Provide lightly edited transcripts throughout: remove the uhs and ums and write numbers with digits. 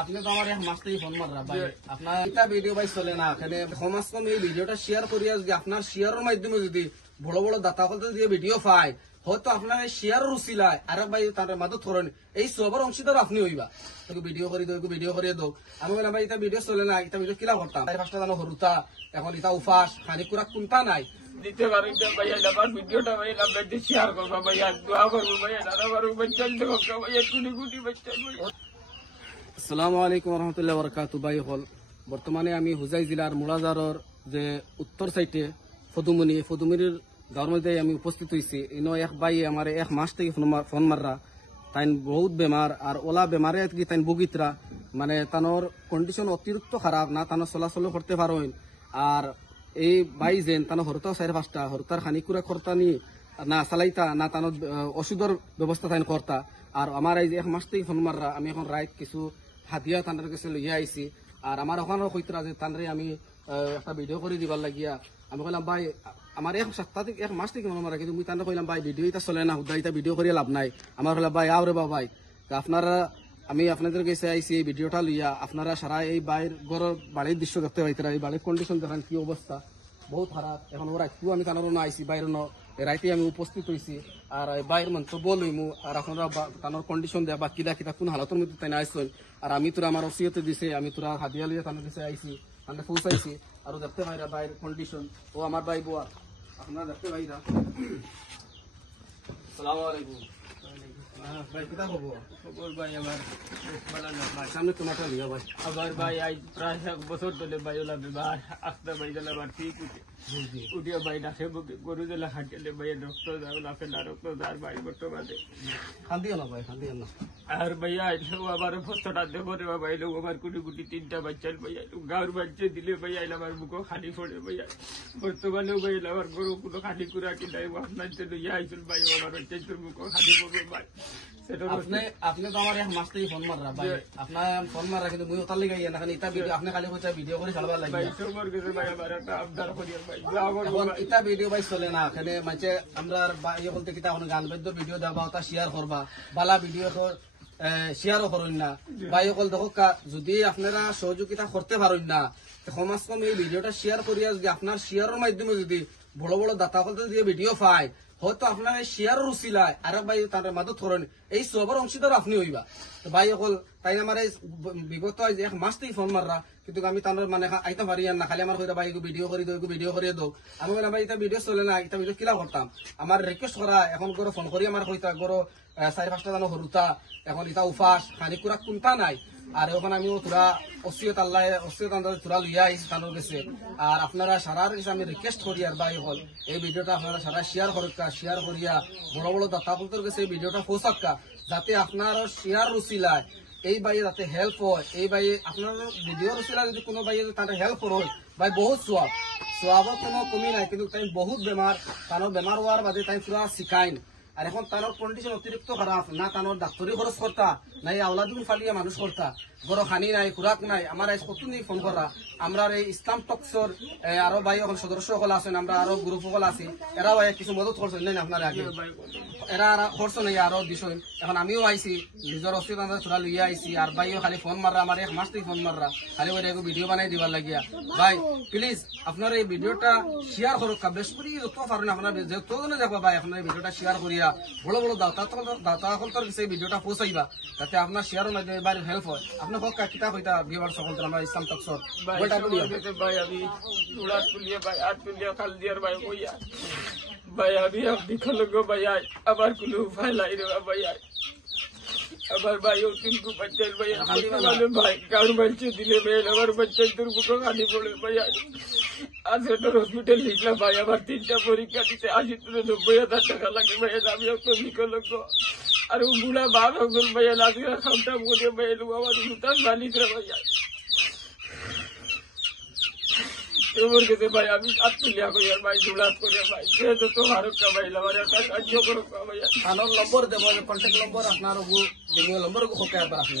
আপনি তো আমার এক মাস থেকে ফোন মাররা ভাই, আপনার এটা ভিডিও ভাই চলে না এখানে সমাজ কম এই ভিডিওটা শেয়ার করিয়া যদি আপনার শেয়ারের মাধ্যমে যদি বড় বড় দাতা হল দিয়ে ভিডিও পায়, হয়তো আপনার শেয়ার রুচিলায় আর ভাই তার মাদত করেন এই সবার অংশীদার আপনি হইবা। ভিডিও করে দো, ভিডিও করে দো। আমি বললাম ভাই এটা ভিডিও চলে না, এটা ভিডিও কিলা করতাম পাঁচটা জানো হরুতা, এখন এটা উপাস খানি কুরা কোনটা নাই দিতে পারি ভাইয়া, আমার ভিডিওটা ভাই আপনাদের শেয়ার করবো ভাইয়া, দোয়া করবো ভাইয়া, দাদা বারো বাচ্চাল দেখো ভাইয়া, কুটি কুটি বাচ্চাল ভাইয়া। আসসালামু আলাইকুম রহমতুল্লাহ বরকাতু। ভাই হল বর্তমানে আমি হুজাই জেলার মুলাজারর যে উত্তর সাইডে ফদুমনির গাঁর মধ্যে আমি উপস্থিত হয়েছি। ইনো এক ভাই আমার এক মাস থেকে ফোন মাররা, তাই বহুত বেমার আর ওলা বেমারে কি তাই বুগিতরা, মানে তানোর কন্ডিশন অতিরিক্ত খারাপ না, তানো চলাচল করতে পারেন। আর এই ভাই যেন তানো হরতাও 4-5টা হরতার খানি কুড়া করতা নি না চালাইতা না, তানোর ওষুধের ব্যবস্থা তাই করতা। আর আমার এই যে এক মাস থেকে ফোন মাররা, আমি এখন রাইট কিছু হাতিয়া তানের কাছে লইয়া আইছি। আর আমার ওখানে কইতরা যে তানরে আমি একটা ভিডিও করে দিবার লাগিয়া, আমি কইলাম ভাই আমার এক সপ্তাহ থেকে এক মাস থেকে মনে মারা, কিন্তু মুই তান্ডে কইলাম ভাই ভিডিও এটা চলে না, হুদা এটা ভিডিও করিয়া লাভ নাই। আমার হলাম ভাই আও রে বা ভাই আপনারা, আমি আপনাদের কাছে আইছি এই ভিডিওটা লইয়া, আপনারা সারা এই বাইর ঘরের বাড়ির দৃশ্য দেখতে পাইতরা, এই বাড়ির কন্ডিশন দেখেন কি অবস্থা, বহুত খারাপ। এখন ওরা একটু আমি তানোর না আইছি বাইর রাইতে আমি উপস্থিত হয়েছি। আর বাইরের মন্তব্য লইমু আর আপনারা তানোর কন্ডিশন দেয়া বা কিতা কিতা কোন হালতের মধ্যে তাই না আইসেন। আর আমি তোরা আমার ওসিয়তে দিছে, আমি তোরা হাদিয়া লিয়ে তানোর কাছে আইছি, তাহলে পৌঁছাইছি। আর দেখতে পাইরা বাইরের কন্ডিশন, ও আমার ভাই বোয়া আপনারা দেখতে পাইরা। আসসালামু আলাইকুম ভাই, কিতা খবর? খবর ভাই আমার ভালো না ভাই, সামনে তোমারটা লিয়া ভাই। আবার ভাই আজ প্রায় 1 বছর ধরে ভাই ওলা বিবাহ আসতে ভাই গেলে আবার ঠিক উঠিয়া ভাই ডাকে গরু দিলে হাঁটলে ভাই রক্ত যায়, ওলা ফেলা রক্ত যায় ভাই বর্তমানে। খান্দিও না ভাই, খান্দিও না। আর ভাইয়া আইলেও আবার ফটোটা দেখো রে ভাই, লোক আমার কুটি কুটি 3টা বাচ্চার ভাইয়া গাঁর বাচ্চা দিলে ভাই আইলে আমার মুখও খালি পড়ে ভাইয়া। বর্তমানেও ভাই আমার গরু কোনো খালি কুড়া কিনাই আপনার জন্য ইয়ে আইসল ভাই, আমার বাচ্চা তোর মুখও খালি পড়বে ভাই। আপনি তো আমার এক মাস থেকে ফোন মাররা ভাই, আপনার ফোন মাররা কিন্তু মুই ওতার লিগে ইয়ে না, এটা ভিডিও আপনি খালি কইতা ভিডিও করে ছাড়বার লাগে ভাই তোমার কাছে ভাই আমার একটা আবদার করি ভাই, এখন এটা ভিডিও ভাই চলে না এখানে মানে আমরা ইয়ে বলতে কিতা এখন গান বাদ্য ভিডিও দেবা ওটা শেয়ার করবা, বালা ভিডিও শেয়ারও করেন না ভাই। অকল দেখো যদি আপনারা সহযোগিতা করতে পারেন না, সমাজ কম এই ভিডিওটা শেয়ার করিয়া যদি আপনার শেয়ারের মাধ্যমে যদি বড় বড় দাতা হল দিয়ে ভিডিও পায়, হয়তো আপনার শেয়ার রুচিলায় আর ভাই তার মাদত করেন এই সবার অংশীদার আপনি হইবা। ভাই অকল তাই আমার এই বিগত এক মাস থেকে ফোন মাররা, কিন্তু আমি তার মানে আইতে পারি না, খালি আমার কইরা ভাই ভিডিও করে দো, ভিডিও করে দো। আমি বললাম ভাই এটা ভিডিও চলে না, এটা ভিডিও কিলা করতাম। আমার রিকোয়েস্ট করা এখন গরো ফোন করি আমার কইতা গরো 4-5টা জানো হরুতা, এখন এটা উপাস খানি কুরা কোনটা নাই। আর ওখানে আমি তোরা ওসিয়ত আন্দাজে তোরা লইয়া আইছি তানোর কাছে। আর আপনারা সারার কাছে আমি রিকোয়েস্ট করি আর ভাই হল এই ভিডিওটা আপনারা সারা শেয়ার করুকা, শেয়ার করিয়া বড় বড় দাতা বলতের কাছে এই ভিডিওটা পৌঁছাক্কা, যাতে আপনার শেয়ার রুচিলায় এই বাইয়ে যাতে হেল্প হয়। এই বাইয়ে আপনার ভিডিও রুচিলায় যদি কোনো বাইয়ে তাদের হেল্প হয় ভাই, বহুত সোয়াবর কোনো কমি নাই, কিন্তু তাই বহুত বেমার, তানোর বেমার হওয়ার বাদে তাই পুরা শিখাইন। আর এখন তার কন্ডিশন অতিরিক্ত খারাপ না, তানোর ডাক্তারি খরচ করতা নাই, আওলাদুল ফালিয়া মানুষ করতা, বড় খানি নাই, খুরাক নাই। আমার কত নিয়ে ফোন করা, আমরা এই ইসলাম টক্সর আরো ভাই এখন সদস্য সকল আছেন, আমরা আরো গ্রুপ সকল আছি, এরা ভাই কিছু মদত করছেন নাই আপনার আগে, এরা খরচ নাই আরো দিছেন। এখন আমিও আইছি নিজের অস্তিত্ব তোরা লইয়া আইছি। আর ভাইও খালি ফোন মাররা, আমার এক মাস থেকে ফোন মাররা, খালি ওই ভিডিও বানাই দিবার লাগিয়া। ভাই প্লিজ আপনার এই ভিডিওটা শেয়ার করুক, বেশ করি যত পারেন আপনার যতজনে দেখবা ভাই আপনার এই ভিডিওটা শেয়ার করিয়া বড় বড় দাতা সকল কাছে ভিডিওটা পৌঁছাইবা, যাতে আপনার শেয়ারের মাধ্যমে বাইরে হেল্প হয়। আপনার হোক কিতাব হইতা বিবার সকল আমরা ইসলাম তকসর ভাই আমি চূড়া তুলিয়ে ভাই আর তুলিয়ে খাল দিয়ার ভাই কইয়া ভাই আমি বিকলজ্ঞ ভাই আবার কোনো উপায় লাই রে ভাই। আমার ভাই ও তিনকু বাচ্চার ভাই ভাই কারণ বাচ্চা দিলে ভাই আমার বাচ্চা তোর বুকে খালি পড়ে ভাই। আজকে তোর হসপিটাল লিখলাম ভাই, আমার 3টা পরীক্ষা দিতে 80-90,000 টাকা লাগে ভাই। আমি তো বিকলজ্ঞ আর ও বুড়া বাপ একজন ভাই লাজিরা খামটা বলে ভাই আমার উতার মালিক রে ভাই। তোমার কাছে ভাই আমি আত্মলিয়া করি আর ভাই জুলাত করি ভাই, যেহেতু তোমার ভাই আমার একটা সাহায্য করো ভাই। আমার নম্বর দেবো, কন্ট্যাক্ট নম্বর আপনার নম্বর হোক আপনি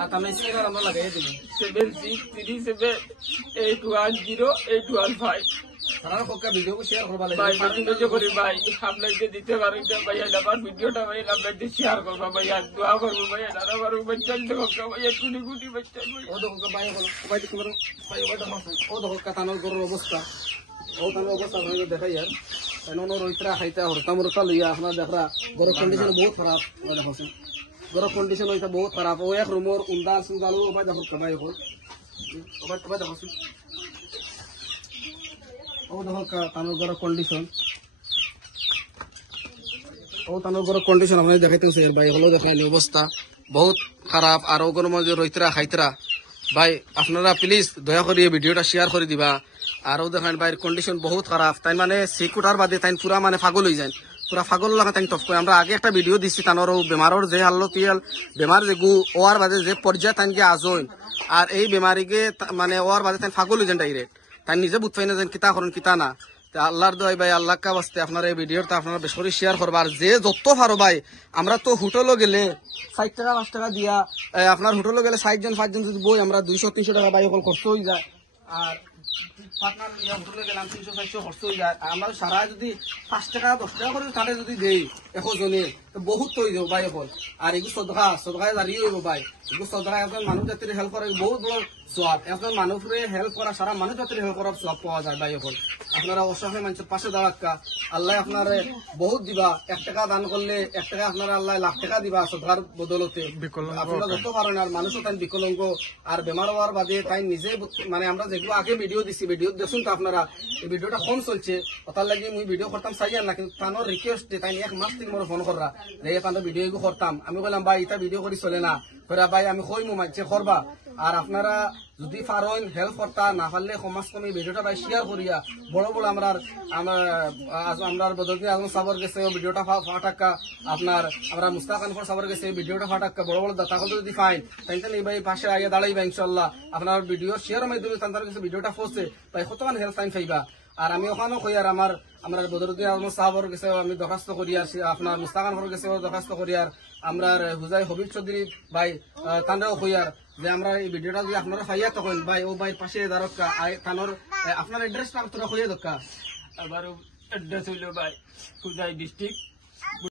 আর আমি সিনেমার আমরা লাগাই দিবি 7637810815। তারা পক্কা ভিডিও শেয়ার করবা ভাই লাগে ভিডিও করি ভাই আপনাকে দিতে পারি না ভাই আমার ভিডিওটা ভাই আপনাকে শেয়ার করবো ভাই আর দোয়া করবো ভাই আর আমার বাচ্চাল দেখো ভাই কুটি কুটি বাচ্চা ও দেখো ভাই হলো ভাই দেখো ভাই ওটা ও দেখো কাতানোর গরুর অবস্থা ও তানোর অবস্থা আপনাকে দেখাই আর এনো রইতরা খাইতা হরতা লইয়া আপনার দেখরা গরুর কন্ডিশন বহুত খারাপ ও দেখো গরুর কন্ডিশন হইতা বহুত খারাপ ও এক রুমর উন্দাল সুন্দাল ও ভাই দেখো ভাই হল ও ভাই দেখো ও দেখো তানোর গরুর কন্ডিশন ও তানোর গরুর কন্ডিশন আপনাকে দেখাইতেছে ভাই হলো দেখাইলে অবস্থা বহুত খারাপ আর ওগুলোর মধ্যে রইতরা খাইতরা ভাই আপনারা প্লিজ দয়া করে ভিডিওটা শেয়ার করে দিবা আরও দেখেন ভাইয়ের কন্ডিশন বহুত খারাপ তাই মানে সিকুটার বাদে তাই পুরা মানে পাগল হয়ে যায় পুরা পাগল লাগা তাই টপ করে আমরা আগে একটা ভিডিও দিচ্ছি তানোর বেমারের যে হালত বেমার যে গু ওয়ার বাদে যে পর্যায়ে তাইকে আজইন আর এই বেমারিকে মানে ওয়ার বাদে তাই পাগল হয়ে যান ডাইরেক্ট তাই নিজে বুঝ পাই না যেন কিতা করেন কিতা না আল্লাহর দোয়াই ভাই আল্লাহ কা বাস্তে আপনার এই ভিডিওটা আপনারা বেশ করে শেয়ার করবা আর যে যত পারো ভাই আমরা তো হোটেলও গেলে 60 টাকা 5 টাকা দিয়া আপনার হোটেলও গেলে 60 জন 5 জন যদি বই আমরা 200-300 টাকা ভাই এখন খরচ হয়ে যায় আর পার্টনার হোটেলে গেলাম 300-400 খরচ হয়ে যায় আমরা সারা যদি 5 টাকা 10 টাকা করে তাহলে যদি দেই এখন জনে বহুত তৈরি দেব ভাই এখন আর এগুলো সদকায় দাঁড়িয়ে হইব ভাই এগুলো সদকায় একজন মানুষ জাতির হেল্প করে বহুত বড় সব একজন মানুষরে হেল্প করা সারা মানুষ জাতির হেল্প করার সব পাওয়া যায় ভাই এখন আপনারা অসহায় মানুষের পাশে দাঁড়াক্কা আল্লাহ আপনার বহুত দিবা 1 টাকা দান করলে 1 টাকা আপনারা আল্লাহ লাখ টাকা দিবা সদকার বদলতে আপনারা যত পারেন আর মানুষও তাই বিকলাঙ্গ আর বেমার হওয়ার বাদে তাই নিজে মানে আমরা যেগুলো আগে ভিডিও দিছি ভিডিও দেখুন তো আপনারা এই ভিডিওটা কম চলছে ওটার লাগে মুই ভিডিও করতাম চাই না কিন্তু তানোর রিকোয়েস্ট তাই 1 মাস থেকে মোর ফোন করা যে তানোর ভিডিও এগুলো করতাম আমি বললাম ভাই এটা ভিডিও করি চলে না ভাই আমি কই মু মানছে করবা আর আপনারা যদি পারেন হেল্প করতা না পারলে সমাজ কমে ভিডিওটা ভাই শেয়ার করিয়া বড় বড় আমরা বদলতে আজম সাবর গেছে ভিডিওটা ফাটাক্কা আপনার আমরা মুস্তাক আনফর সাবর গেছে ভিডিওটা ফাটাক্কা বড় বড় দাতা যদি ফাইন তাইলে এই ভাই পাশে আইয়া দাঁড়াইবা ইনশাল্লাহ আপনার ভিডিও শেয়ার মাধ্যমে তাদের কাছে ভিডিওটা পৌঁছে তাই কতক্ষণ হেল্প টাইম পাইবা আর আমি ওখানেও কই আর আমরা বদরুদ্দিন আজম সাহাবর গেছে আমি দরখাস্ত করি আর আপনার মুস্তাকান গেছে দরখাস্ত করি আর আমরা হুজাই হবিব চৌধুরী ভাই তান্ডাও কই আর যে আমরা এই ভিডিওটা যদি আপনারা পাইয়া তখন ভাই ও ভাই পাশে দাঁড়কা তানোর আপনার এড্রেসটা তোরা কইয়া দরকার আবার অ্যাড্রেস হইল ভাই হুজাই ডিস্ট্রিক্ট